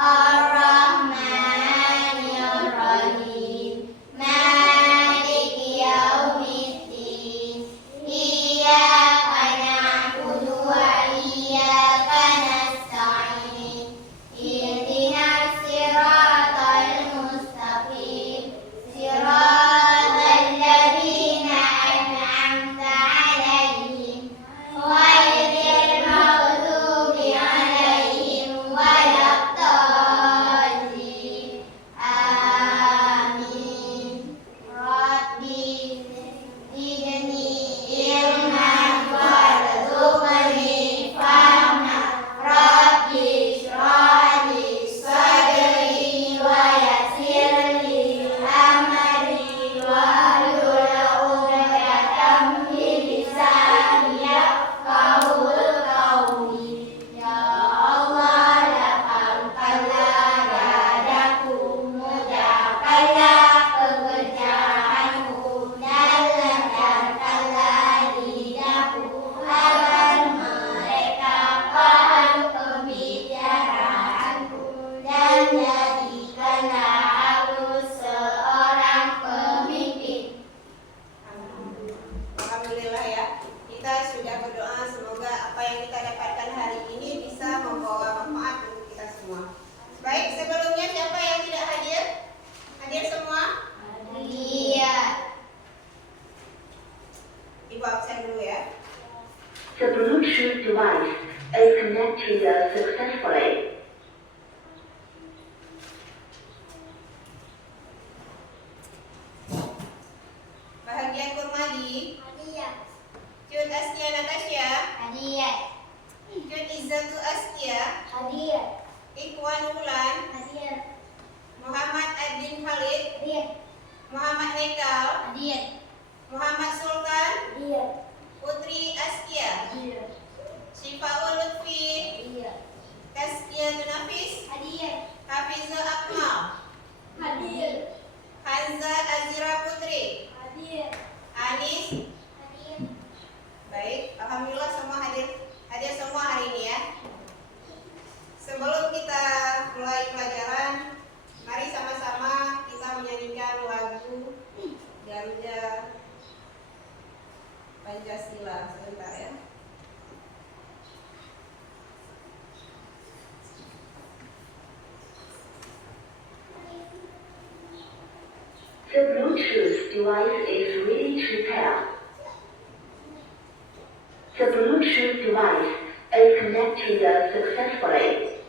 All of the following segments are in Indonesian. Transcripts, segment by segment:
Ar-Rahmanir-Rahim. Maliki yaumiddin. Iyyaka na'budu wa iyyaka nasta'in. Ihdinas siratal mustaqim. Siratal ladzina an'amta 'alaihim ghairil maghdubi 'alaihim waladdallin. Amin. Rabbi zidni ilman warzuqni fahma. Rabbi shrah li sadri wa yassir li amri wahlul 'uqdatam min lisani yafqahul qawli. Ya Allah, lapangkanlah dadaku, mudahkanlah pekerjaanku, dan lancarkanlah lidahku agar mereka paham pembicaraanku, dan jadikanlah aku seorang pemimpin. Alhamdulillah ya, kita sudah berdoa semoga apa yang kita dapatkan hari ini bisa membawa manfaat untuk kita semua. Baik, sebelumnya siapa yang tidak hadir? Hadir semua? Iya. Ibu absen dulu ya. The Bluetooth device is connected successfully. Bahagia Kurmadi, Hadiah. Cut Askia Natasha, Hadiah. Cut Izzatu Askia, Hadiah. Ikhwan Wulan, Hadiah. Muhammad Adin Khalid, Hadiah. Muhammad Hekal, Hadiah. Muhammad Sultan, Hadiah. Putri Askia, Hadiah. Syifaul Lutfi, Hadiah. Taskia Tunafis, Hadiah. Hafizah Akmal, Hadiah. Hanza Azira Putri, Hadiah. Anis. Hadiah. Baik, alhamdulillah semua hadir semua hari ini ya. Sebelum kita mulai pelajaran, mari sama-sama kita menyanyikan lagu Garuda Pancasila sebentar ya. The Bluetooth device is ready to pair. The Bluetooth device is connected successfully.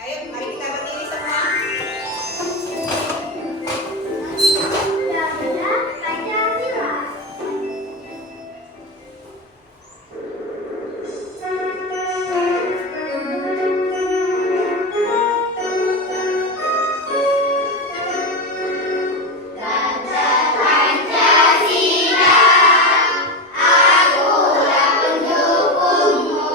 Ayo, mari kita berdiri semua. Garuda Pancasila. Garuda Pancasila, akulah pendukungmu.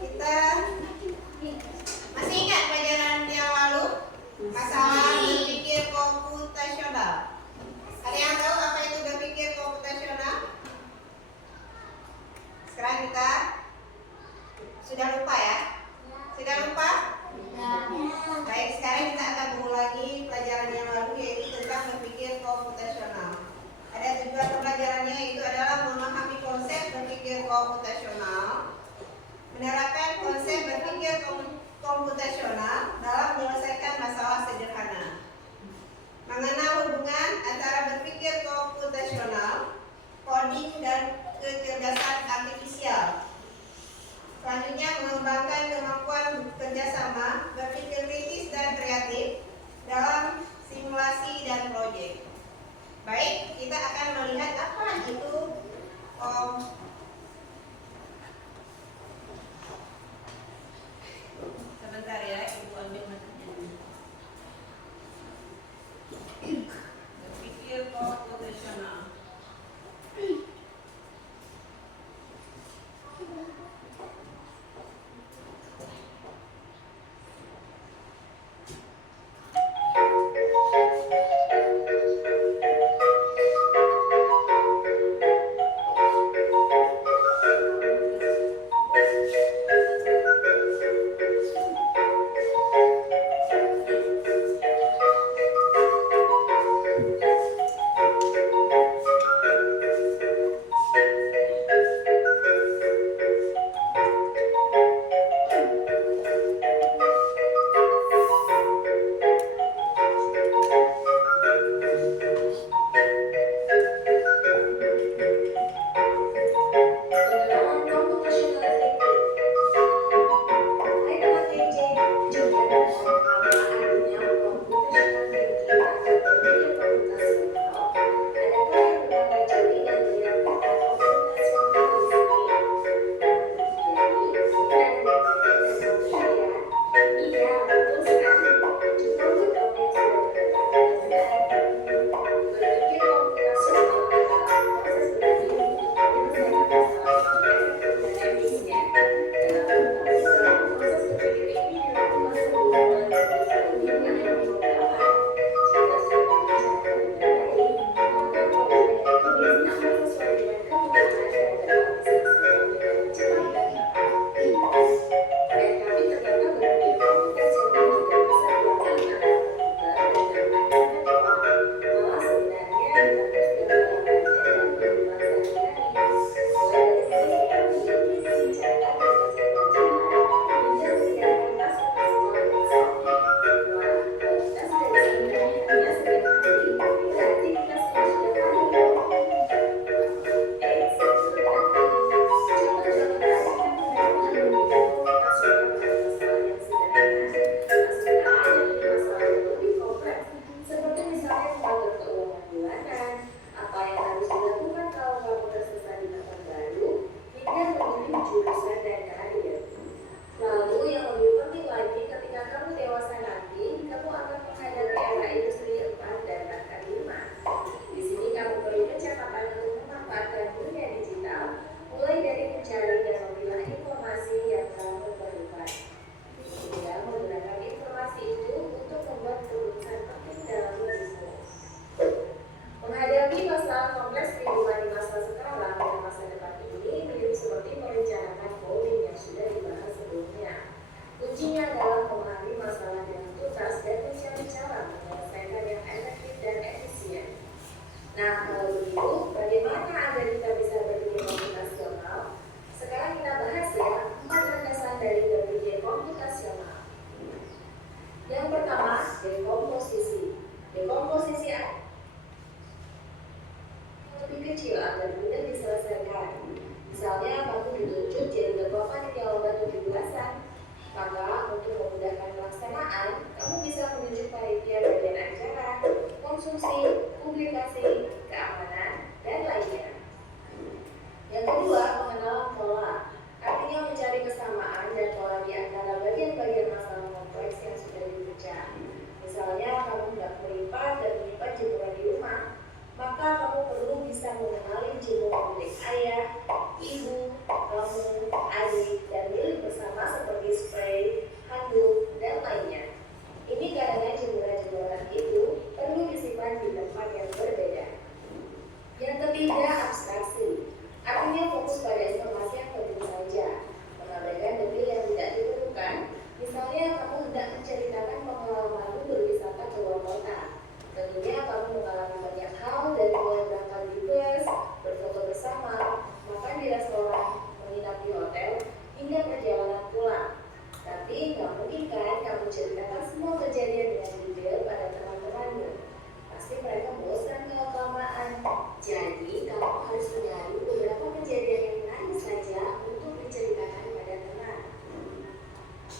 Kita masih ingat pelajaran yang lalu? Masalah berpikir komputasional. Ada yang tahu apa itu berpikir komputasional? Sekarang kita sudah lupa ya? Sudah lupa? Baik, sekarang kita akan mengulangi pelajaran yang lalu, yaitu tentang berpikir komputasional. Ada tujuan pembelajarannya, yaitu adalah memahami konsep berpikir komputasional, menerapkan konsep berpikir komputasional dalam menyelesaikan masalah sederhana, mengenal hubungan antara berpikir komputasional, coding, dan kecerdasan artifisial. Selanjutnya, mengembangkan kemampuan kerjasama, berpikir kritis dan kreatif dalam simulasi dan proyek. Baik, kita akan melihat apa itu sebentar ya, Ibu ambil materinya. Berpikir komputasional. Maka kamu perlu bisa mengenali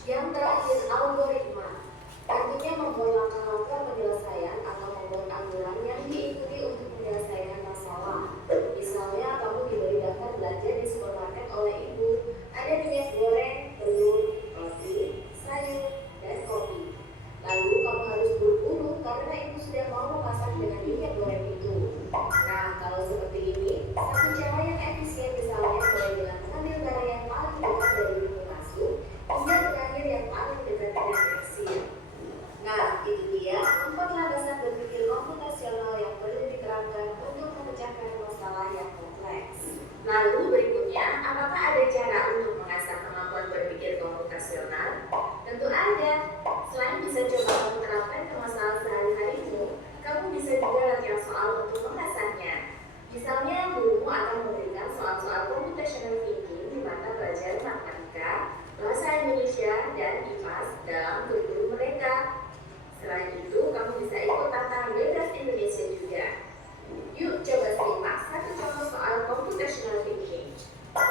Yang terakhir, algoritma. Artinya membuat langkah-langkah penyelesaian atau membuat aturan yang diikuti untuk menyelesaikan masalah. Misalnya, kamu diberi daftar belanja di supermarket oleh ibu. Ada minyak goreng, telur, roti, sayur, dan kopi. Lalu kamu harus buru-buru karena ibu sudah mau memasak dengan minyak goreng itu. Nah, kalau seperti ini, satu cara yang efisien misalnya mulai dengan mengambil barang yang paling dekat dari pintu masuk hingga terakhir yang paling dekat dengan kasir. Nah, itu dia 4 landasan berpikir komputasional yang perlu diterapkan untuk memecahkan masalah yang kompleks. Lalu berikutnya, apakah ada cara untuk mengasah kemampuan berpikir komputasional? Tentu ada. Selain bisa coba kamu terapkan ke masalah sehari-harimu, kamu bisa juga latihan soal untuk mengasahnya. Misalnya, gurumu akan memberikan soal-soal computational thinking di mata pelajaran matematika, bahasa Indonesia, dan IPAS dalam kurikulum mereka. Selain itu, kamu bisa ikut tantangan bebas Indonesia juga. Yuk coba simak satu contoh soal computational thinking.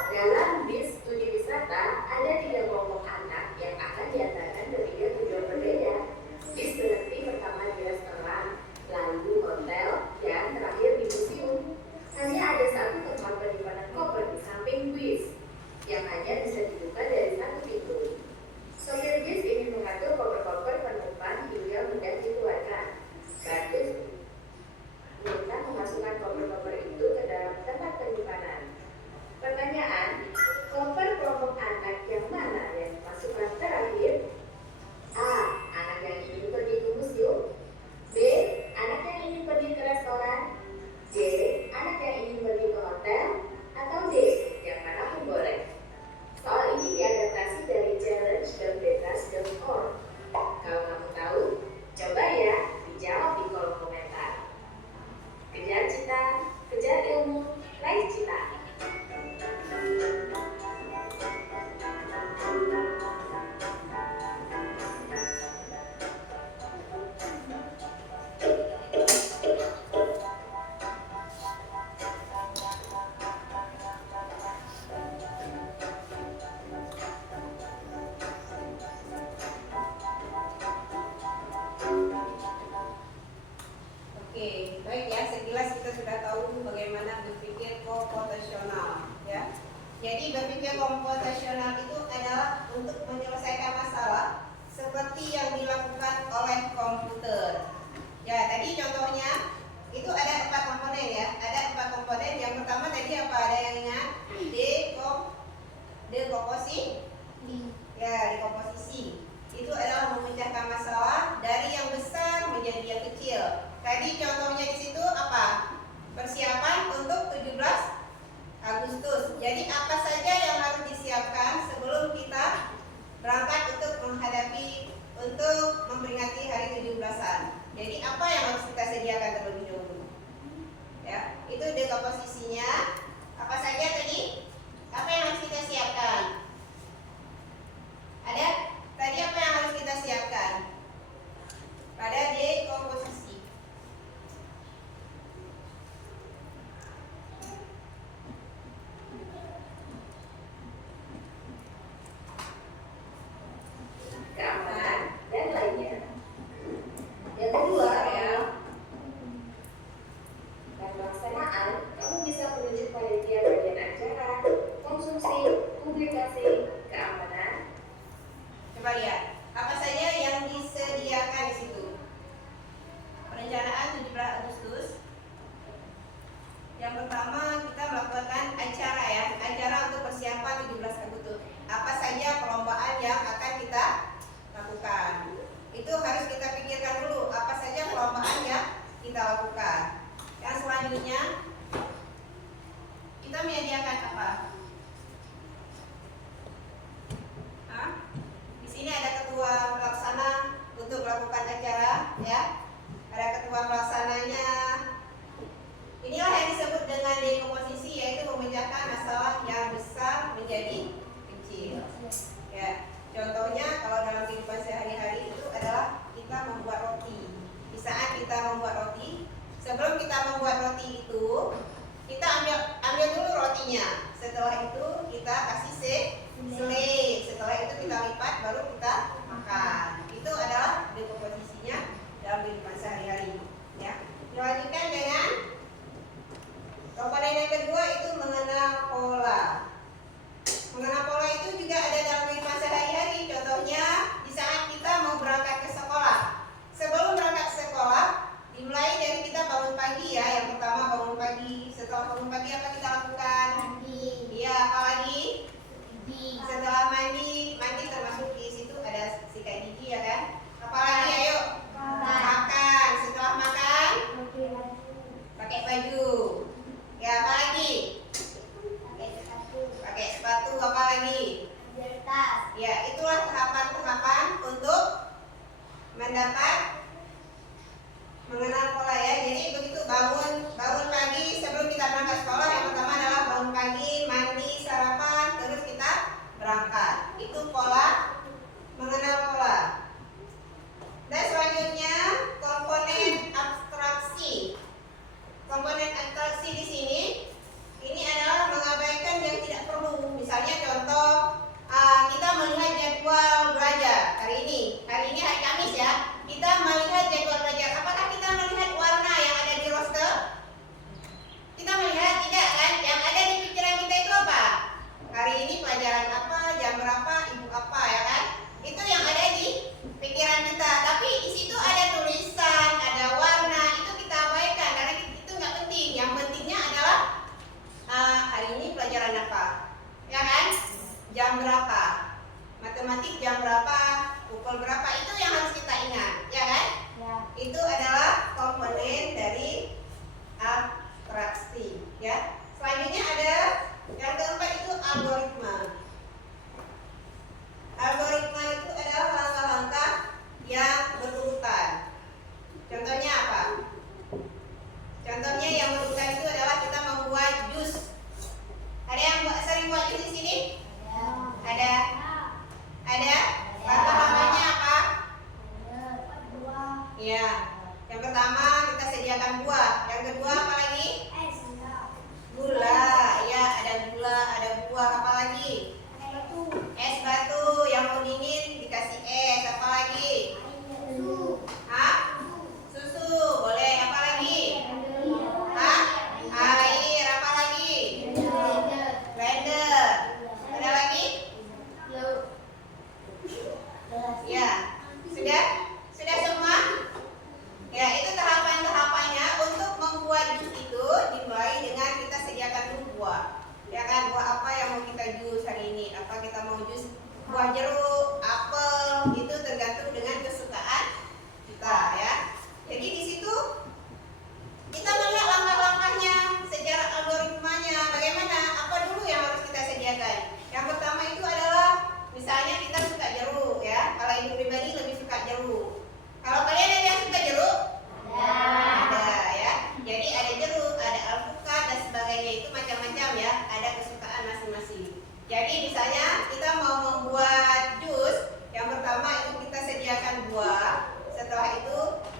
Dalam bis studi wisata, ada 3 kelompok anak yang akan diantarkan ke 3 tujuan berbeda. Bis berhenti pertama di restoran, lalu hotel, dan terakhir di museum. Hanya ada satu tempat penyimpanan koper di samping bis, yang hanya bisa dibuka dari satu pintu. Sopir bis ini mengatur koper-koper penumpang hingga mudah dikeluarkan. Bantu minta memasukkan koper-koper itu ke dalam tempat penyimpanan. Pertanyaan, koper kelompok anak yang mana yang dimasukkan terakhir? A. Anak yang ingin pergi ke museum. B. Anak yang ingin pergi ke restoran. C. Anak yang ingin pergi ke hotel. Atau D. Yang manapun boleh. Soal ini diadaptasi dari challenge.betas.org. Kalau kamu tahu, coba ya dijawab di kolom komentar. Kejar cita, kejar ilmu, raih cita. Oke, baik ya, sekilas kita sudah tahu bagaimana berpikir komputasional ya. Jadi berpikir komputasional itu adalah untuk menyelesaikan masalah seperti yang dilakukan oleh komputer. Ya, tadi contohnya itu ada 4 komponen ya. Ada 4 komponen. Yang pertama tadi apa? Ada yang ingat? Dekomposisi. Ya, dekomposisi. Itu adalah memecahkan masalah dari yang besar menjadi yang kecil. Tadi contohnya di situ apa? Persiapan untuk 17 Agustus. Jadi apa saja yang harus disiapkan sebelum kita berangkat untuk memperingati hari 17-an. Jadi apa yang harus kita sediakan terlebih dahulu? Ya, itu dekomposisinya. Apa saja tadi? Apa yang harus kita siapkan? Ada? Tadi apa yang harus kita siapkan? Pada dekomposisi. Keamanan, dan lainnya. Yang kedua ya, dan pelaksanaan, kamu bisa merujuk pada tiap bagian acara, konsumsi, publikasi, keamanan. Coba lihat, apa saja yang disediakan di situ? Perencanaan 17 Agustus. Yang pertama kita melakukan acara ya, acara untuk persiapan 17 Agustus. Apa saja perlombaan yang akan kita lakukan? Itu harus kita pikirkan dulu, apa saja perlombaan yang kita lakukan. Yang selanjutnya kita menyediakan apa? Di sini ada ketua mendapat mengenal pola ya. Jadi begitu bangun pagi sebelum kita berangkat sekolah, yang pertama adalah bangun pagi, mandi, sarapan, terus kita berangkat. Itu pola, mengenal pola. Dan selanjutnya komponen abstraksi. Komponen abstraksi di sini ini adalah mengabaikan yang tidak perlu. Misalnya contoh, kita melihat jadwal belajar hari ini hari Kamis ya. Kita melihat jadwal belajar. Apakah kita melihat warna yang ada di roster? Kita melihat tidak kan? Yang ada di pikiran kita itu apa? Hari ini pelajaran apa, jam berapa, ibu apa ya kan? Itu yang ada di pikiran kita. Tapi di situ ada tulisan, ada warna, itu kita abaikan karena itu nggak penting. Yang pentingnya adalah hari ini pelajaran apa, ya kan? Jam berapa? Matematik jam berapa? Pukul berapa? Itu yang harus kita ingat, ya kan? Ya. Itu adalah komponen dari abstraksi, ya. Selanjutnya ada yang keempat itu algoritma. Algoritma itu adalah langkah-langkah yang berurutan. Contohnya apa? Contohnya yang berurutan itu adalah kita membuat jus. Ada yang sering buat jus di sini? Ada? Ada? Langkah-langkahnya apa? Iya. Yang pertama kita sediakan buah. Yang kedua apa lagi? Gula. Ya, ada gula, ada buah. Apa lagi? Es batu. Yang mau dingin dikasih es. Apa lagi? Hah? Susu. Boleh. Apa lagi? Hah? Air. Apa lagi? Blender. Ada lagi? Ya. Sudah? Sudah semua? Ya, itu tahapan-tahapannya untuk membuat jus itu dimulai dengan kita sediakan dulu buah. Ya kan, buah apa yang mau kita jus hari ini? Apa kita mau jus buah jeruk, apel, itu tergantung dengan kesukaan kita ya. Jadi di situ kita melihat langkah-langkahnya, secara algoritmanya, bagaimana, apa dulu yang harus kita sediakan. Yang pertama itu adalah misalnya kita suka jeruk ya. Kalau ibu pribadi lebih suka jeruk. Kalau kalian ada yang suka jeruk? Ada ya. Jadi ada jeruk, ada alpukat dan sebagainya, itu macam-macam ya. Ada kesukaan masing-masing. Jadi misalnya kita mau membuat jus, yang pertama itu kita sediakan buah. Setelah itu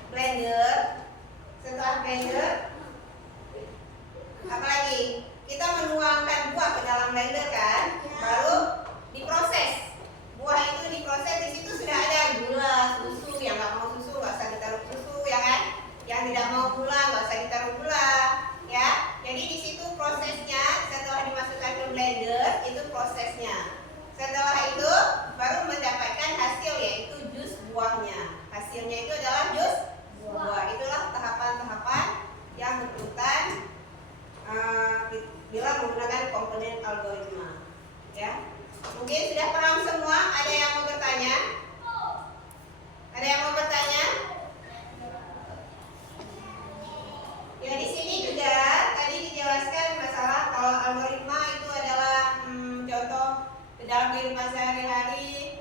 blender. Setelah blender, apa lagi? Kita menuangkan buah ke dalam blender kan, baru diproses. Buah itu diproses, di situ sudah ada gula, susu. Yang nggak mau susu nggak usah ditaruh susu ya kan? Yang tidak mau gula nggak usah ditaruh gula ya. Jadi di situ prosesnya setelah dimasukkan ke blender itu prosesnya. Setelah itu baru mendapatkan hasil yaitu jus buahnya. Hasilnya itu adalah jus buah. Itulah tahapan-tahapan yang berurutan bila menggunakan komponen algoritma ya. Mungkin sudah paham semua. Ada yang mau bertanya? Ada yang mau bertanya? Ya, di sini juga tadi dijelaskan masalah kalau algoritma itu adalah contoh dalam kehidupan sehari-hari,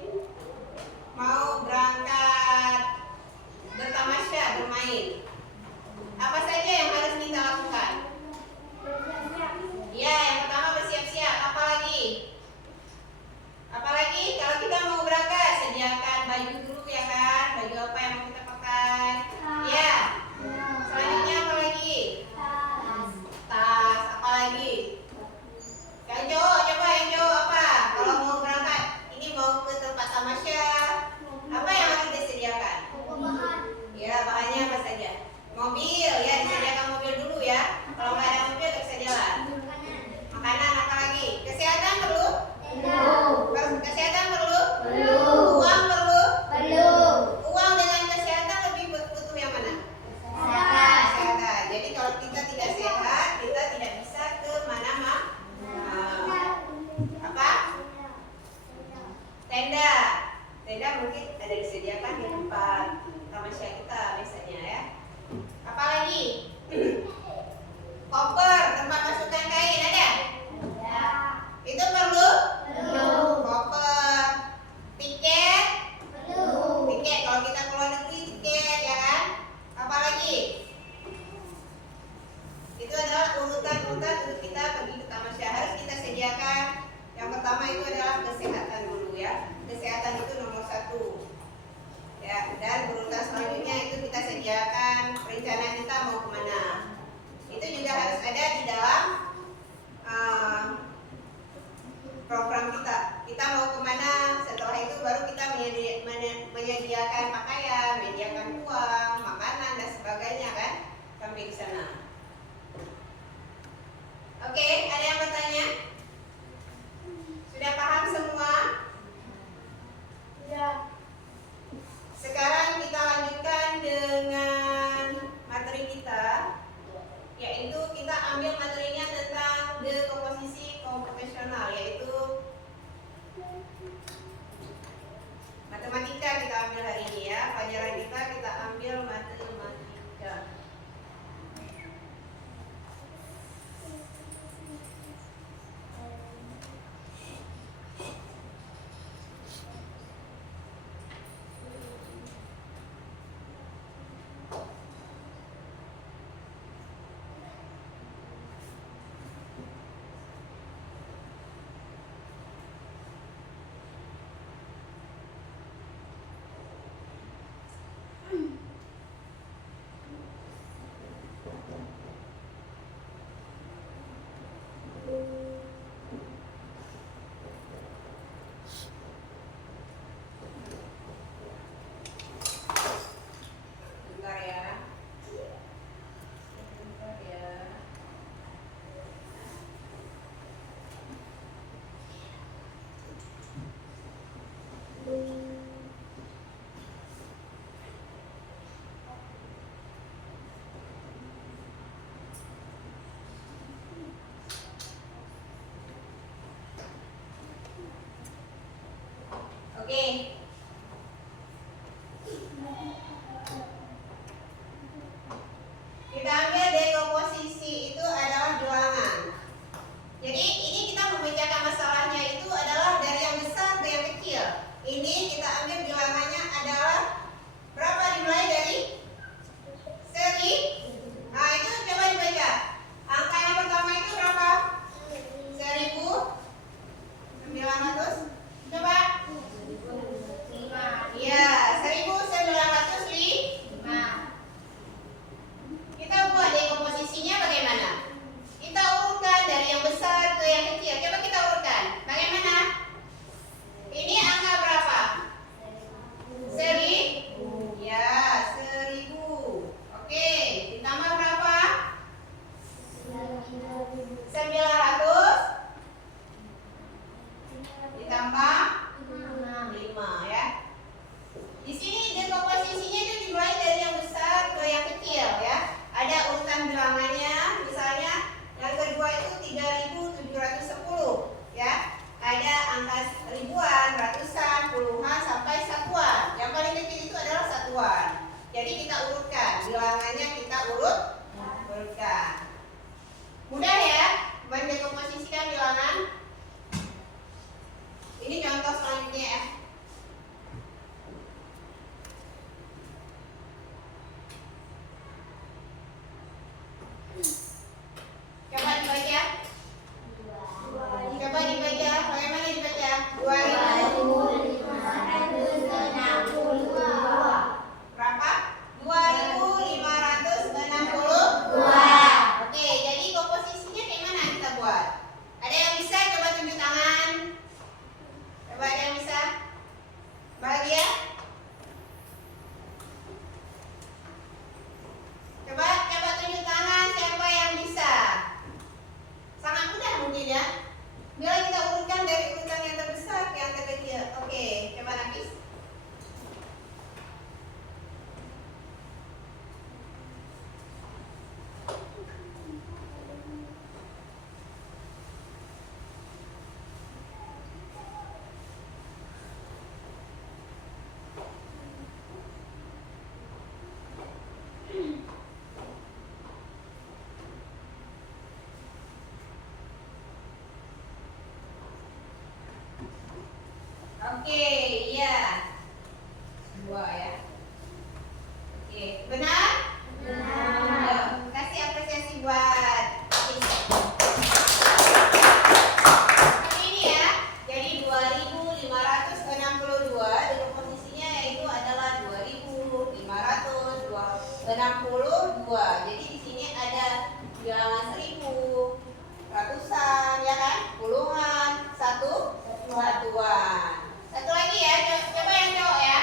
mau berangkat bertamasya, bermain. Apa saja yang harus kita lakukan? Ya, yang pertama bersiap-siap. Apa lagi? Apalagi kalau kita mau berangkat, sediakan baju dulu ya kan? Baju apa yang mau kita pakai? Ya. Selanjutnya apa lagi? Tas. Apa lagi? Yang cowok, coba yang cowok apa? Kalau mau berangkat, ini mau ke tempat tamasya, apa yang harus disediakan? Ya, bahannya apa saja? Mobil ya, disediakan mobil dulu ya. Kalau nggak ada mobil nggak bisa jalan. Makanan apa lagi? Kesehatan perlu? Kesehatan perlu? Uang perlu? Uang dengan kesehatan lebih butuh yang mana? Kesehatan. Jadi kalau kita tidak sehat, kita tidak bisa ke mana-mana. Apa? Tenda. Tenda mungkin ada disediakan di tempat tamasya kita biasanya ya. Apa lagi? Koper, tempat masukkan kain ada? Itu perlu? Koper. Tiket? Tiket kalau kita keluar negeri menyediakan pakaian, menyediakan uang, makanan dan sebagainya kan, sampai di sana. Oke, ada yang bertanya? Sudah paham semua? Sudah. Sekarang kita lanjutkan dengan materi kita, yaitu kita ambil materinya tentang dekomposisi komputasional, yaitu matematika kita ambil hari ini ya. Pelajaran kita ambil matematika. Bentar ya. Bentar ya. Oke. Kita ambil dekomposisi itu adalah bilangan. Jadi ini kita memecahkan masalahnya itu adalah dari yang besar ke yang kecil. Ini kita ambil bilangannya adalah berapa dimulai dari seri. Nah itu coba dibaca. Angka yang pertama itu berapa? 1.900. Coba. Iya, 1.905. Kita buat dekomposisinya bagaimana? Kita urutkan dari yang besar ke yang kecil. Coba kita urutkan. Bagaimana? Ini angka berapa? 1.000. Ya, 1.000. Oke, ditambah berapa? 900. Ditambah 5 ya. Di sini dekomposisinya itu dimulai dari yang besar ke yang kecil ya. Ada urutan bilangannya, misalnya yang kedua itu 3.710 ya. Ada angka ribuan, ratusan, puluhan sampai satuan. Yang paling kecil itu adalah satuan. Jadi kita urutkan bilangannya, kita urutkan. Mudah ya mendekomposisikan bilangan. Ini contoh selanjutnya ya. Coba dibaca. Coba dibaca. Bagaimana dibaca? 2.562. Berapa? 2.562. Oke, jadi komposisinya kayak mana kita buat? Ada yang bisa? Coba tunjuk tangan. Coba ada yang bisa? Bahagia? Coba tunjuk tangan siapa yang bisa. Sangat mudah mungkin ya. Bila kita urutkan dari urutan yang terbesar ke yang terkecil. Oke, coba Nafis. Oke, iya. 2 ya. Oke, benar? Benar. Kasih apresiasi buat seperti ini ya. Jadi 2.562 dengan posisinya yaitu adalah 2.562. Jadi di sini ada bilangan 1.000, ratusan ya kan? Puluhan, satuan. Satu lagi ya, coba yang cowok ya.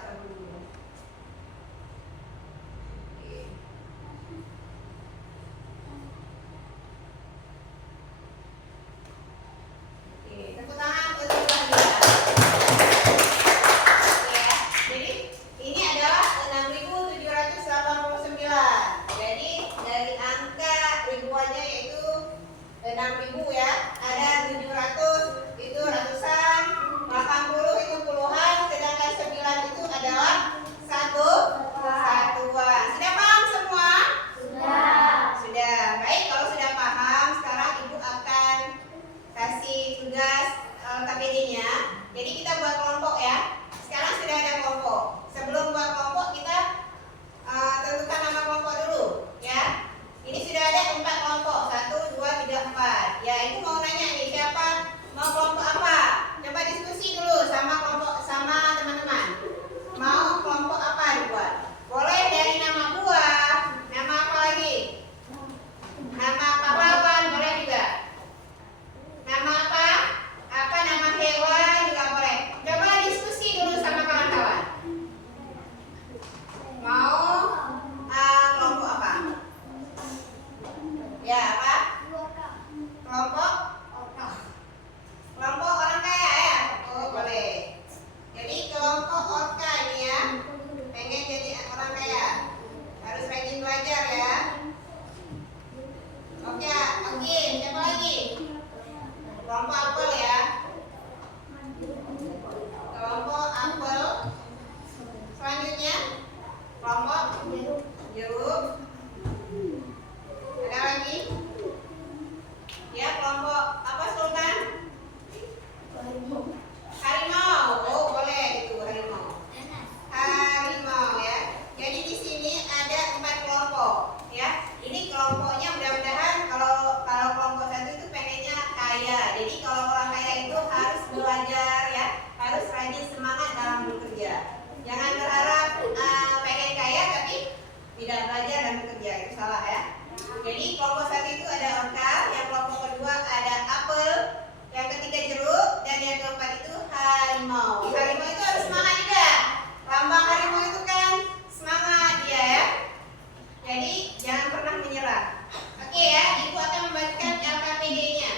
sabun dulu. Oke. Oke, tepuk tangan untuk Fadila. Oke ya. Jadi ini adalah 6.789. Jadi dari angka ribuannya yaitu 6.000 ya. Ada 700 itu ratusan, 80 itu puluhan, sedangkan 9 itu adalah satuan. Sudah paham semua? Sudah. Baik, kalau sudah paham, sekarang Ibu akan kasih tugas KPD-nya. Jadi kita buat kelompok ya. Sekarang sudah ada kelompok. Sebelum buat kelompok kita tentukan nama kelompok dulu ya. Ini sudah ada 4 kelompok. 1, 2, 3, 4. Ya, Ibu mau nanya nih, siapa mau kelompok apa? Coba diskusi dulu sama kelompok, sama teman-teman. Mau kelompok apa dibuat? Boleh dari nama buah, nama apa lagi? Nama pahlawan boleh juga. Nama apa? Apa nama hewan juga boleh. Coba diskusi dulu sama kawan-kawan. Mau kelompok apa? Ya, apa? Kelompok orang kaya ya? Oh, boleh. Jadi kelompok Orka ini ya. Pengen jadi orang kaya. Harus rajin belajar ya. Oke, oke, siapa lagi? Kelompok apel ya. Kelompok apel. Selanjutnya kelompok jeruk. Ada lagi? Ya, kelompok apa Sultan? Harimau. Oh, boleh itu harimau. Harimau ya. Jadi di sini ada 4 kelompok ya. Ini kelompoknya mudah-mudahan kalau kelompok satu itu pengennya kaya. Jadi kalau orang kaya itu harus belajar ya, harus rajin semangat dalam bekerja. Jangan berharap pengen kaya tapi tidak belajar dan bekerja, itu salah ya. Jadi kelompok satu itu ada orka, yang kelompok kedua ada apel, yang ketiga jeruk, dan yang keempat itu harimau. Harimau itu harus semangat juga. Lambang harimau itu kan semangat ya. Jadi jangan pernah menyerah. Oke ya, Ibu akan membagikan LKPD-nya.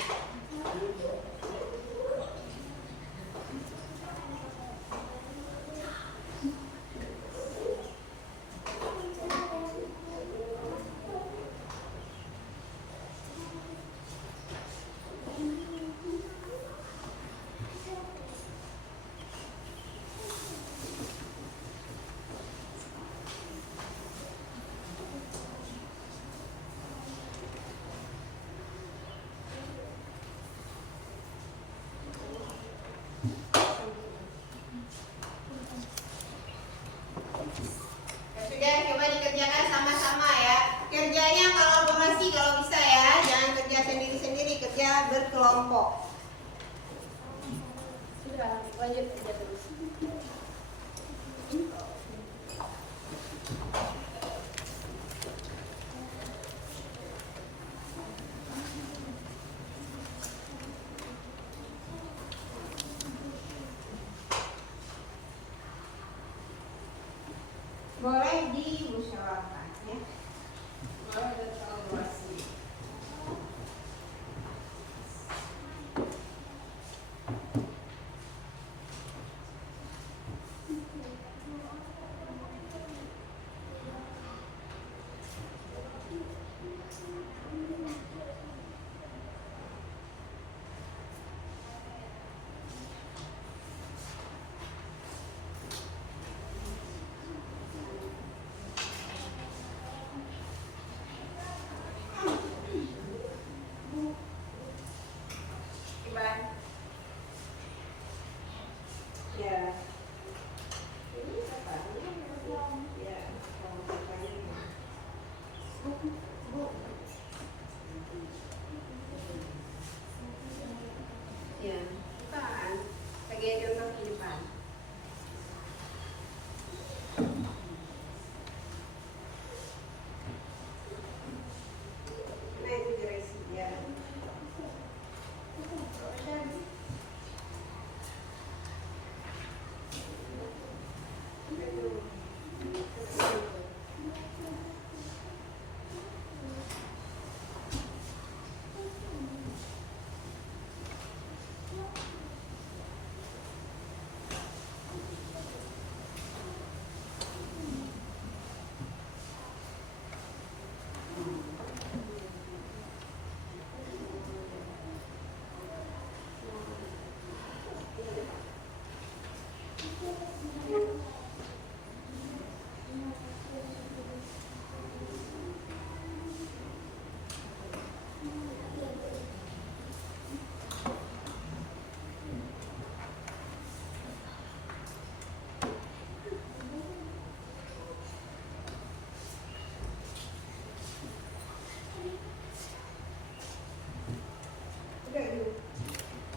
Sudah, coba dikerjakan sama-sama ya. Kerjanya kolaborasi kalau bisa ya, jangan kerja sendiri-sendiri, kerja berkelompok. Sudah, lanjut kerja terus. Boleh dimusyawarahkan ya. Boleh berkolaborasi.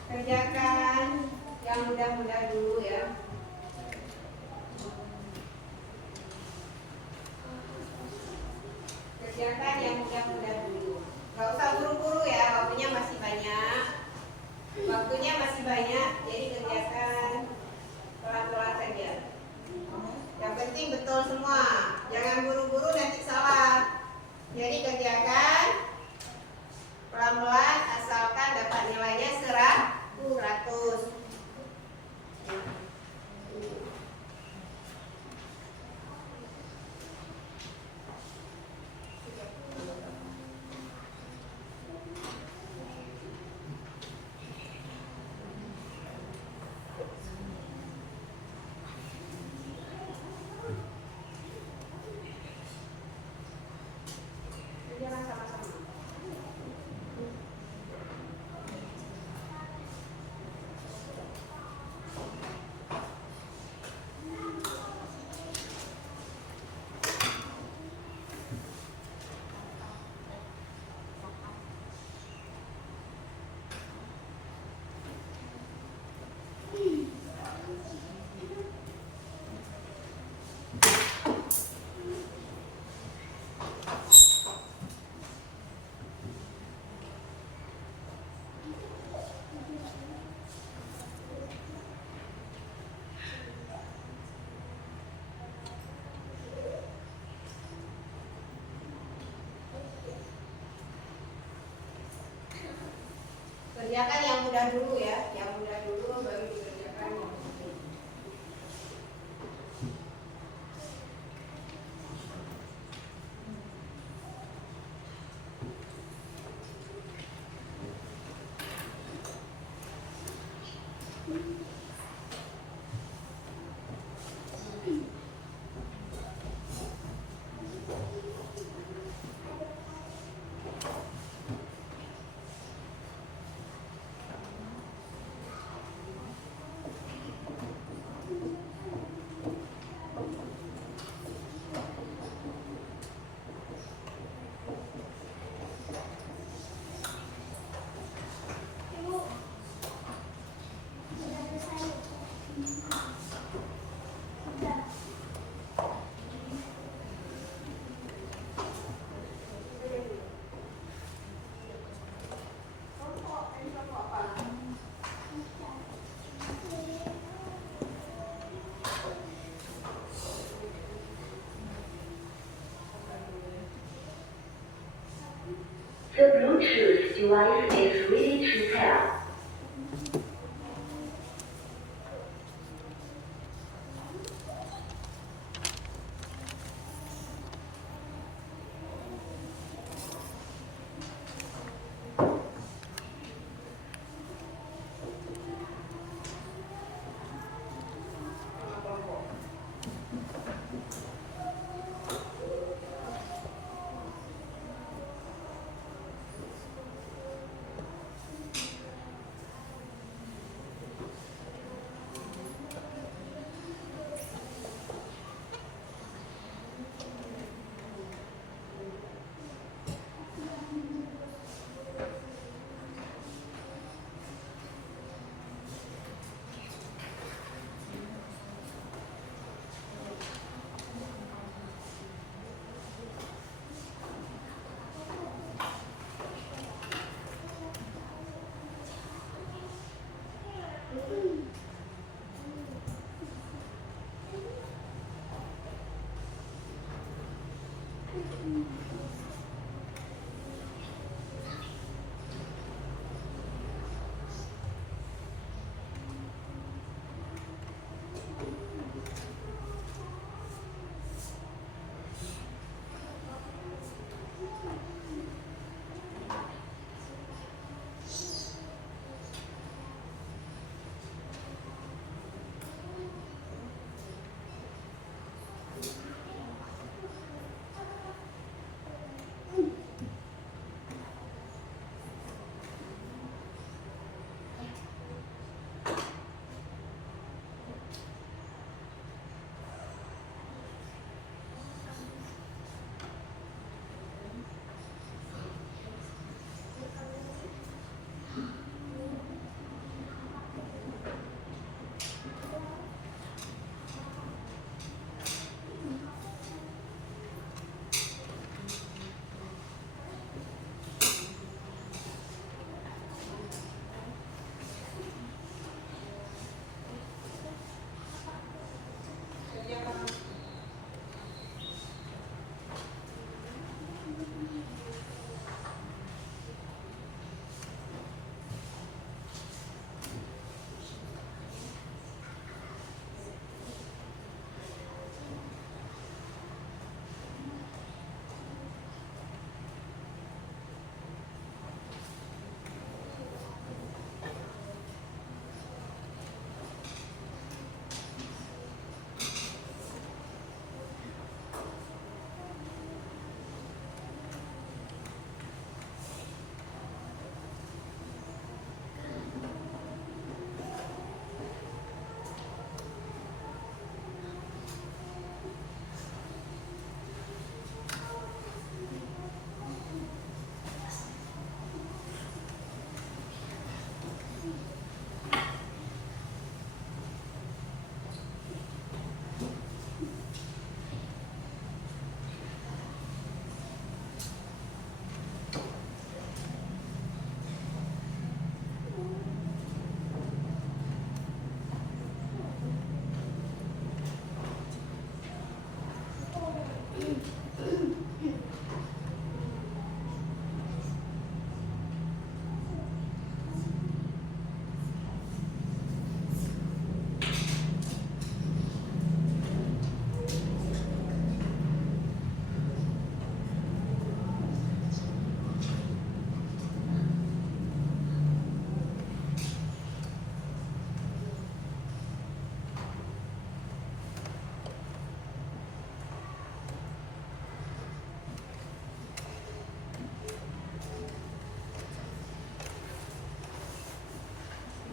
Kerjakan yang mudah-mudah dulu ya. Kerjakan yang mudah-mudah dulu. Gak usah buru-buru ya, waktunya masih banyak. Waktunya masih banyak, jadi kerjakan pelan-pelan saja. Yang penting betul semua. Jangan buru-buru nanti salah. Jadi kerjakan pelan-pelan asalkan dapat nilainya 100. Kerjakan sama-sama. Kerjakan yang mudah dulu ya, yang mudah dulu baru dikerjakan yang sulit. The Bluetooth device is ready to pair.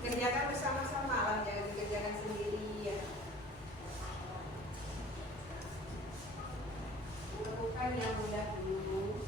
Kerjakan bersama-sama lah, jangan dikerjakan sendirian. Lakukan yang mudah dulu.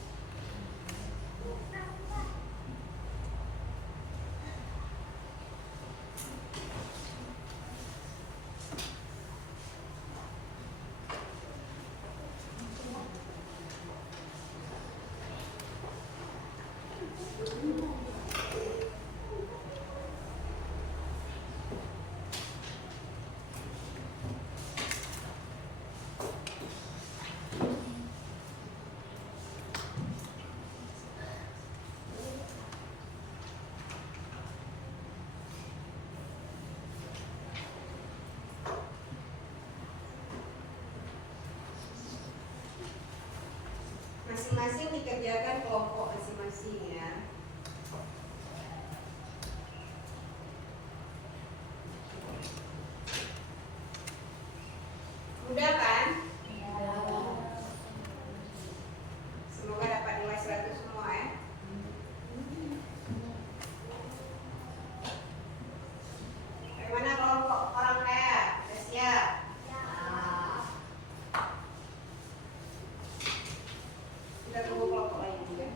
Masing-masing dikerjakan kelompok masing-masing ya. Mudah kan? Semoga dapat nilai 100 semua ya. Bagaimana kelompok orang kaya? Sudah siap? Kita tunggu kelompok lain juga.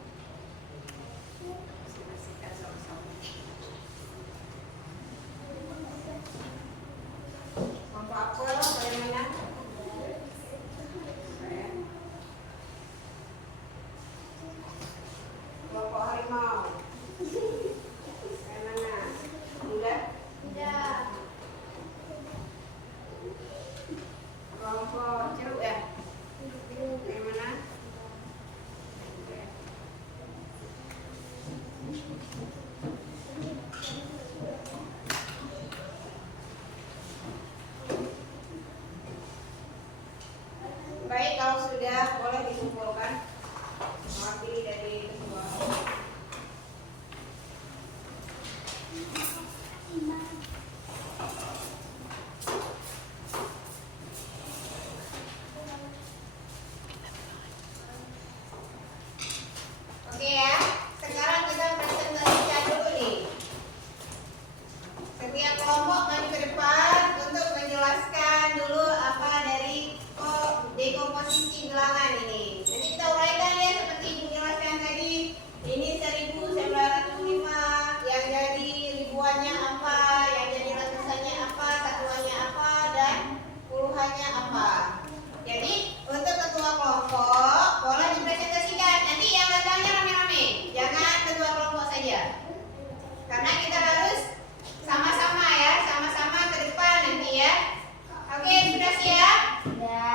boleh dikumpulkan. Mewakili dari ketua. Oke ya, sekarang kita presentasikan dulu nih. Setiap kelompok maju ke depan untuk menjelaskan dulu apa dari dekomposisi bilangan ini. Nanti kita uraikan ya seperti Ibu jelaskan tadi. Ini 1905, yang jadi ribuannya apa, yang jadi ratusannya apa, satuannya apa, dan puluhannya apa. Jadi untuk ketua kelompok boleh dipresentasikan. Nanti yang datangnya rame-rame, jangan ketua kelompok saja. Karena kita harus sama-sama ya, sama-sama ke depan nanti ya. Oke, sudah siap? Ya.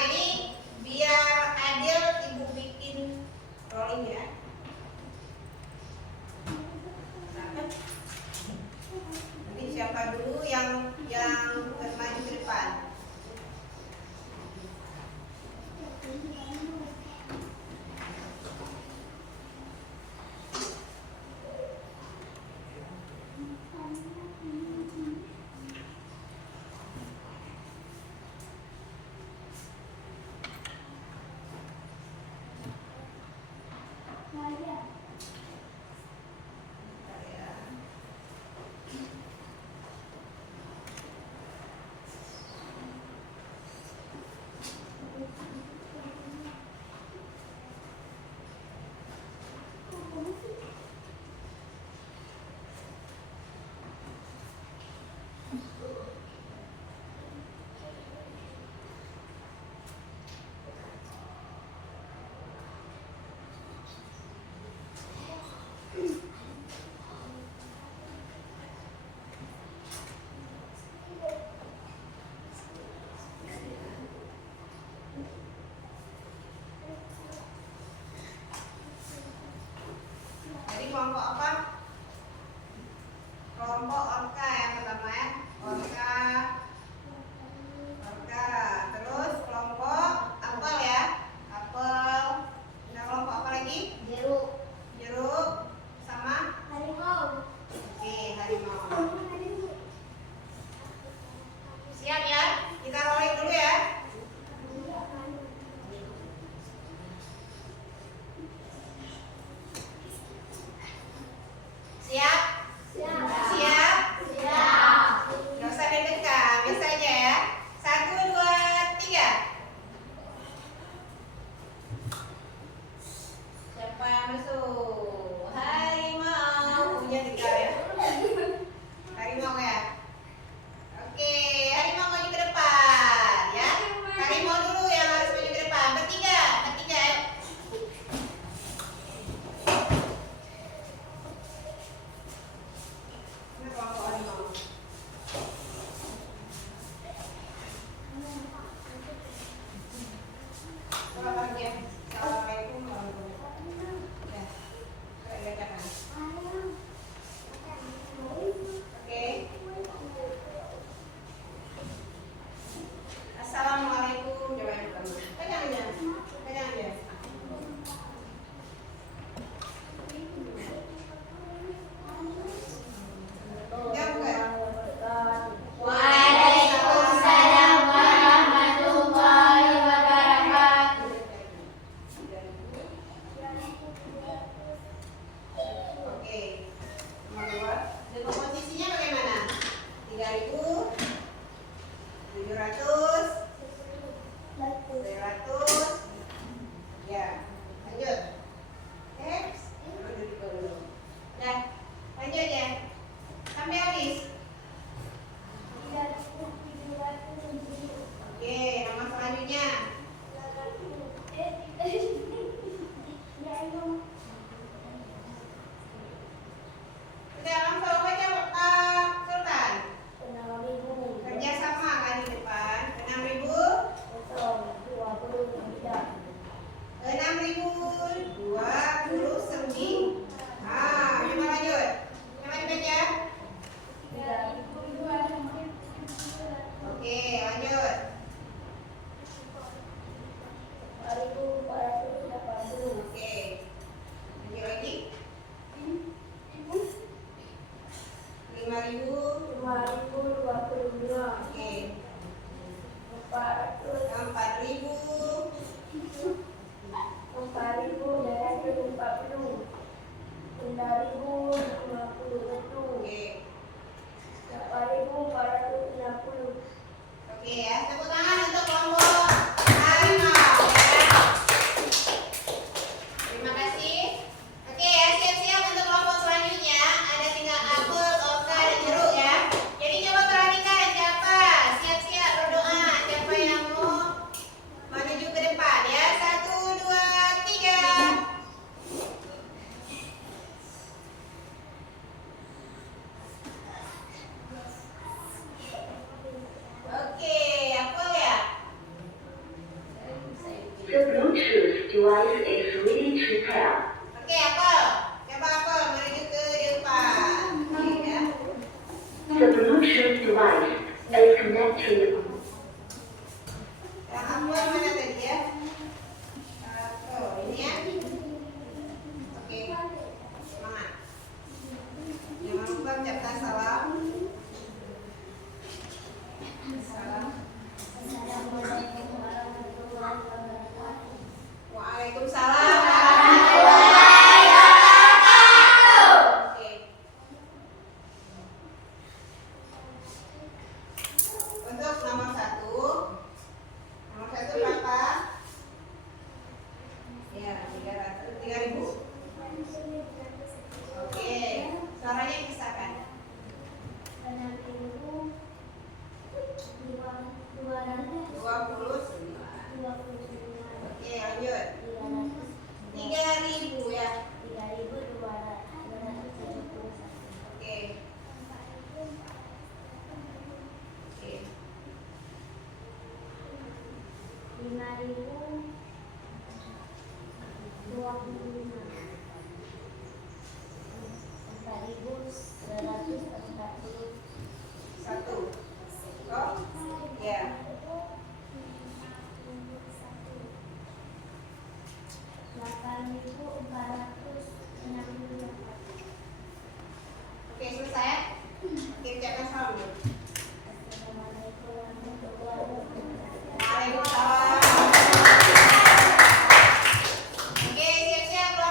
Jadi biar adil Ibu bikin rolling ya. Nanti siapa dulu yang maju ke depan? Jadi kelompok apa? Kelompok orka yang pertama ya. Orka. Terus kelompok apel ya. Apel. Nah, kelompok apa lagi? Jeruk. Jeruk sama Harimau. oke, harimau. Siap ya? Kita rolling dulu ya. The Bluetooth device is ready to pair. Oke, apel. Coba apel menuju ke depan. Oke, ya. The Bluetooth device is connected. Yang apel mana tadi ya? Apel, ini ya. Oke, semangat. Jangan lupa ucapkan salam. Salam. Assalamualaikum warahmatullahi wabarakatuh. Waalaikumsalam. Oke. Untuk nomor satu berapa? Ya, 3.000. Oke, suaranya pisahkan. 29. Oke, lanjut. 3.000 ya. Oke. Oke. 1. Oh, ya. 8.468. Oke, selesai. Oke, ucapkan salam dulu. Assalamualaikum warahmatullahi wabarakatuh. Waalaikumsalam. Oke, siap-siap keluar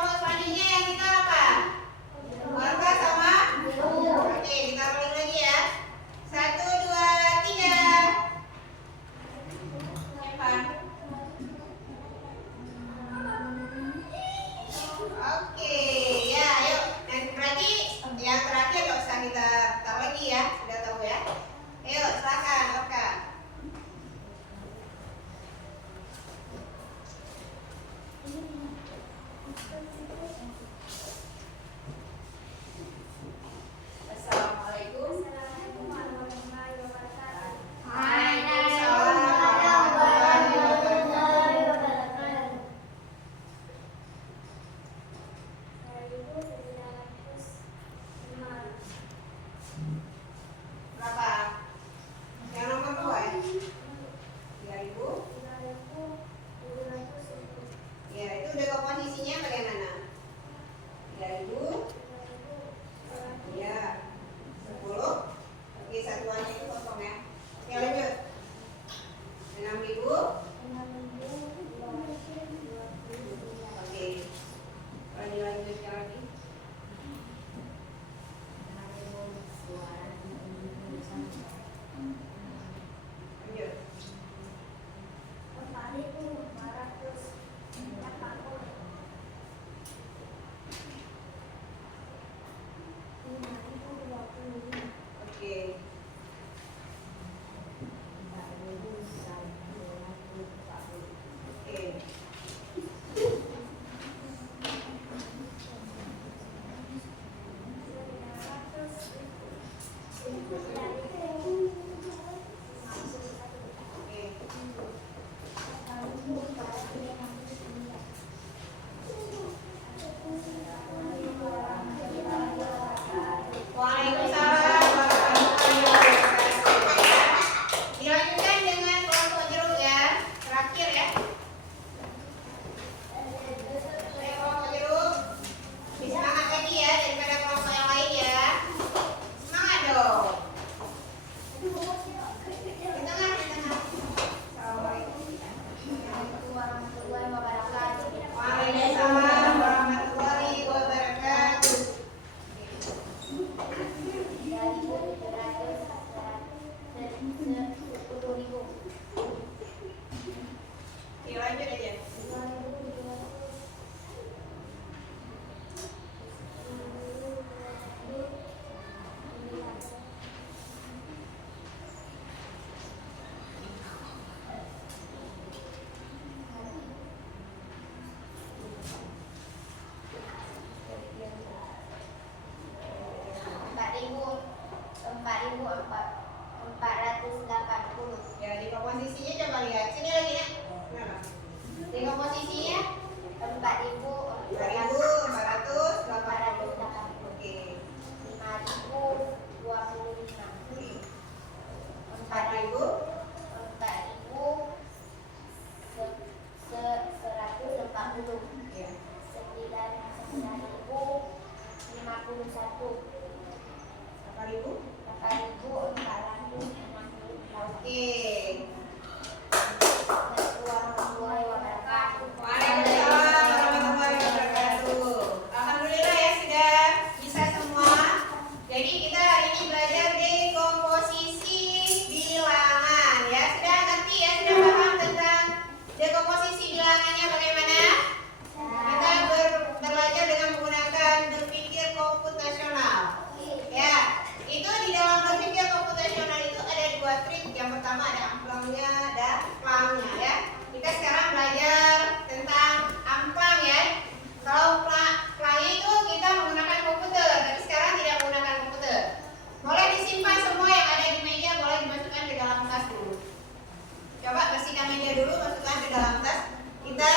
ke dalam tas. Kita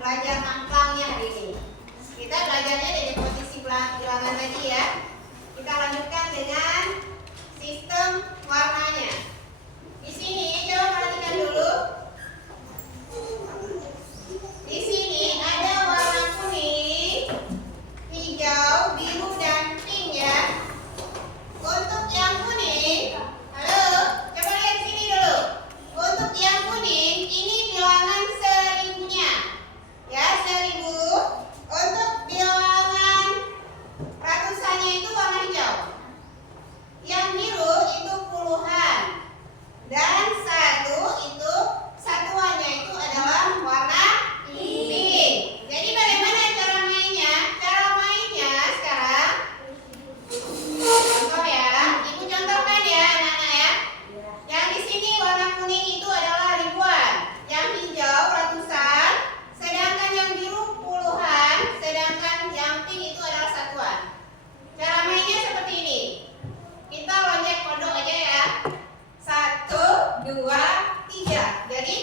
belajar angklangnya hari ini. Kita belajarnya dari posisi bilangan lagi ya. Kita lanjutkan dengan sistem warnanya. Di sini coba perhatikan dulu. Di sini ada warna kuning, hijau, biru, dan pink ya. Untuk yang kuning, halo, coba lihat sini dulu. Untuk yang kuning, ini bilangan seribunya, ya 1000. Untuk bilangan ratusannya itu warna hijau. Yang biru itu puluhan, dan satu itu satuannya itu adalah warna pink. Jadi bagaimana cara mainnya? Cara mainnya sekarang. Contoh ya, ibu contohkan ya anak-anak ya. Yang di sini warna kuning itu adalah ribuan, yang hijau ratusan, sedangkan yang biru puluhan, sedangkan yang pink itu adalah satuan. Cara mainnya seperti ini. Kita loncat kodok aja ya. 1, 2, 3. Jadi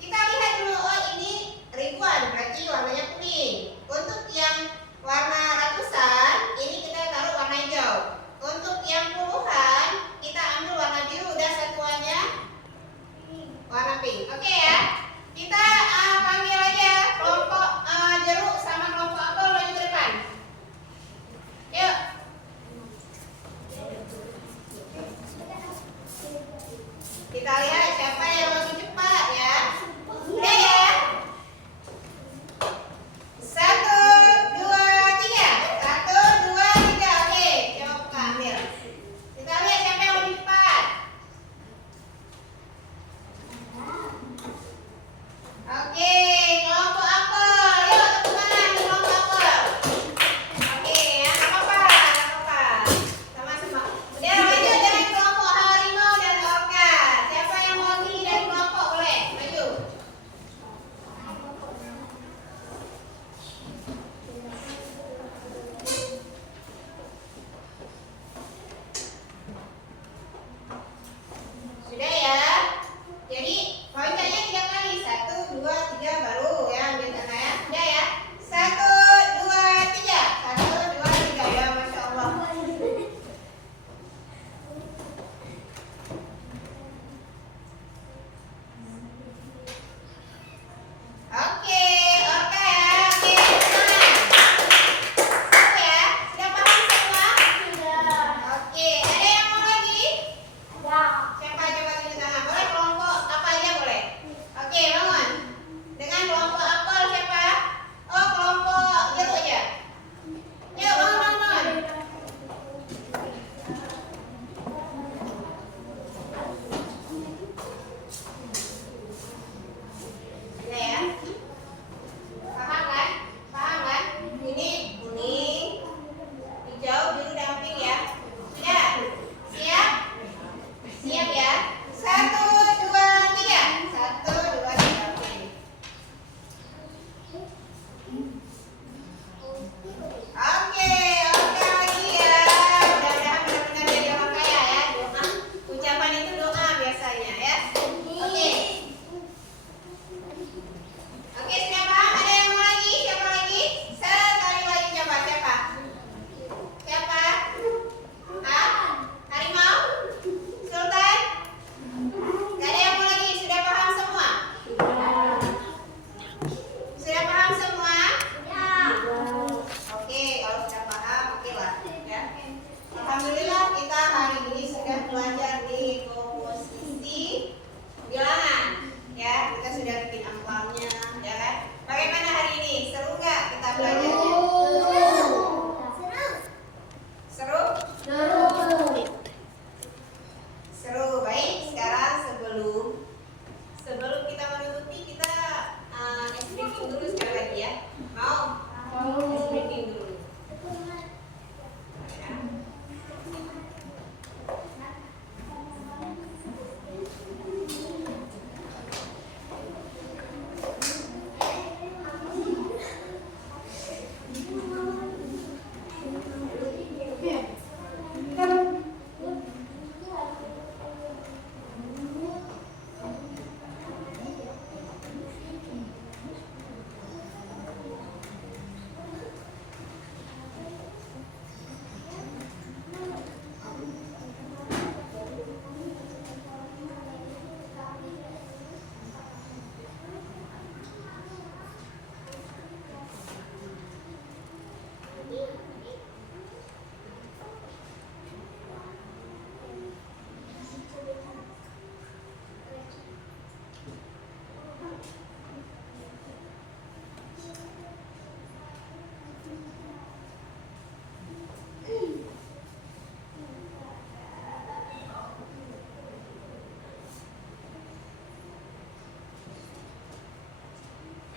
kita lihat dulu, oh ini ribuan, berarti warnanya kuning. Untuk yang warna ratusan, ini kita taruh warna hijau. Untuk yang puluhan, kita ambil warna biru dan satuannya warna pink. Oke ya. Kita panggil aja kelompok jeruk sama kelompok apel maju ke depan. Yuk. Kita lihat siapa yang lebih cepat ya. Udah ya. 1, 2, 3. 1, 2, 3. Oke, coba ambil. Kita lihat siapa yang lebih cepat. Oke, kelompok apel. Yuk tepuk tangan kelompok apel. Oke, ya nggak apa-apa. Sama-sama. Udah lanjut dengan kelompok harimau dan orka. Siapa yang mau pilih dari kelompok boleh maju. Sudah ya. Jadi loncatnya 3 kali. 1, 2, 3 baru ya ambil sana ya. Sudah ya. 1, 2, 3. 1, 2, 3 ya, masya Allah. Oke, orka ya. Oke, semangat. Oke ya. Sudah paham semua? Sudah. Oke, ada yang mau lagi? Ada. Siapa coba tunjuk tangan? Boleh kelompok apa aja boleh? Oke, bangun. Dengan kelompok apel siapa? Oh, kelompok jeruk aja. Yuk, bangun. Sudah ya? Paham kan? Paham kan? Ini kuning, hijau, biru, dan pink ya. Sudah? Siap? Siap ya? 1, 2, 3. 1, 2, 3. Oke. Oke, oke lagi ya. Mudah-mudahan benar-benar jadi orang kaya ya. Doa, ucapan itu doa biasanya ya. Oke. Oke, sudah paham? Ada yang mau lagi? Siapa lagi? Sekali lagi coba siapa? Siapa? Hah? Harimau? Sultan? Gak ada yang mau lagi? Sudah paham semua? Sudah paham semua? Oke, kalau sudah paham, oke lah ya. Alhamdulillah kita hari ini sudah belajar di komposisi bilangan ya. Kita sudah bikin angklangnya ya kan. Bagaimana hari ini? Seru nggak kita belajarnya? Seru? Seru. Baik, sekarang sebelum kita menutupi kita ice breaking dulu sekali lagi ya. Mau? Ice breaking dulu. Ya.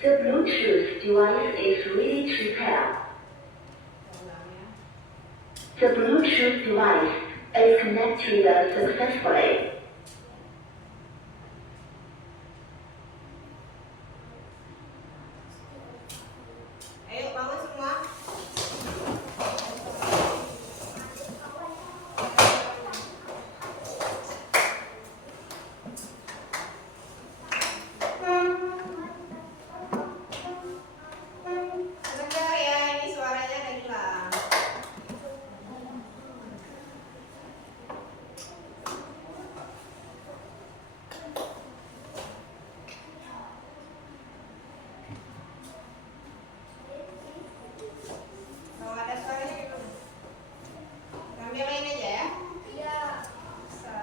The Bluetooth device is ready to pair. The Bluetooth device is connected successfully. Ayo bangun semua. Sebentar ya, ini suaranya ada hilang. Kalau ada suaranya gitu. Ambil lain aja ya. Iya. Bisa.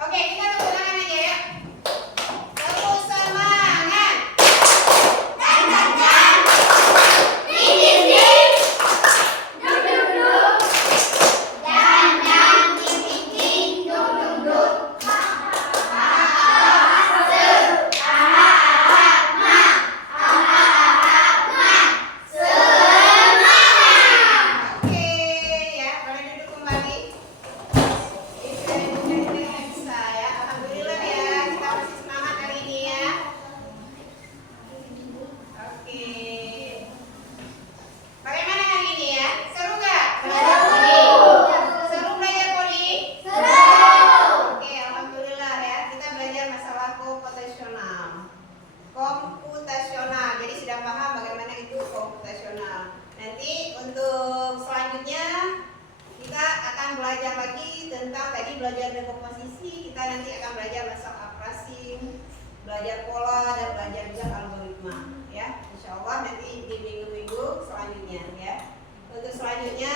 Oke, kita tepuk tangan aja ya. Tepuk semangat. Oke, ya, boleh duduk kembali. Bisa ya, alhamdulillah ya, kita masih semangat hari ini ya. Oke. Bagaimana hari ini ya? Seru nggak? Seru belajar poli? Oke, alhamdulillah ya, kita belajar masalah komputasional. Jadi sudah paham bagaimana itu komputasional. Nanti untuk selanjutnya kita akan belajar lagi tentang tadi belajar dekomposisi, kita nanti akan belajar masalah operasi, belajar pola dan belajar juga algoritma ya. Insya Allah nanti di minggu-minggu selanjutnya ya. Untuk selanjutnya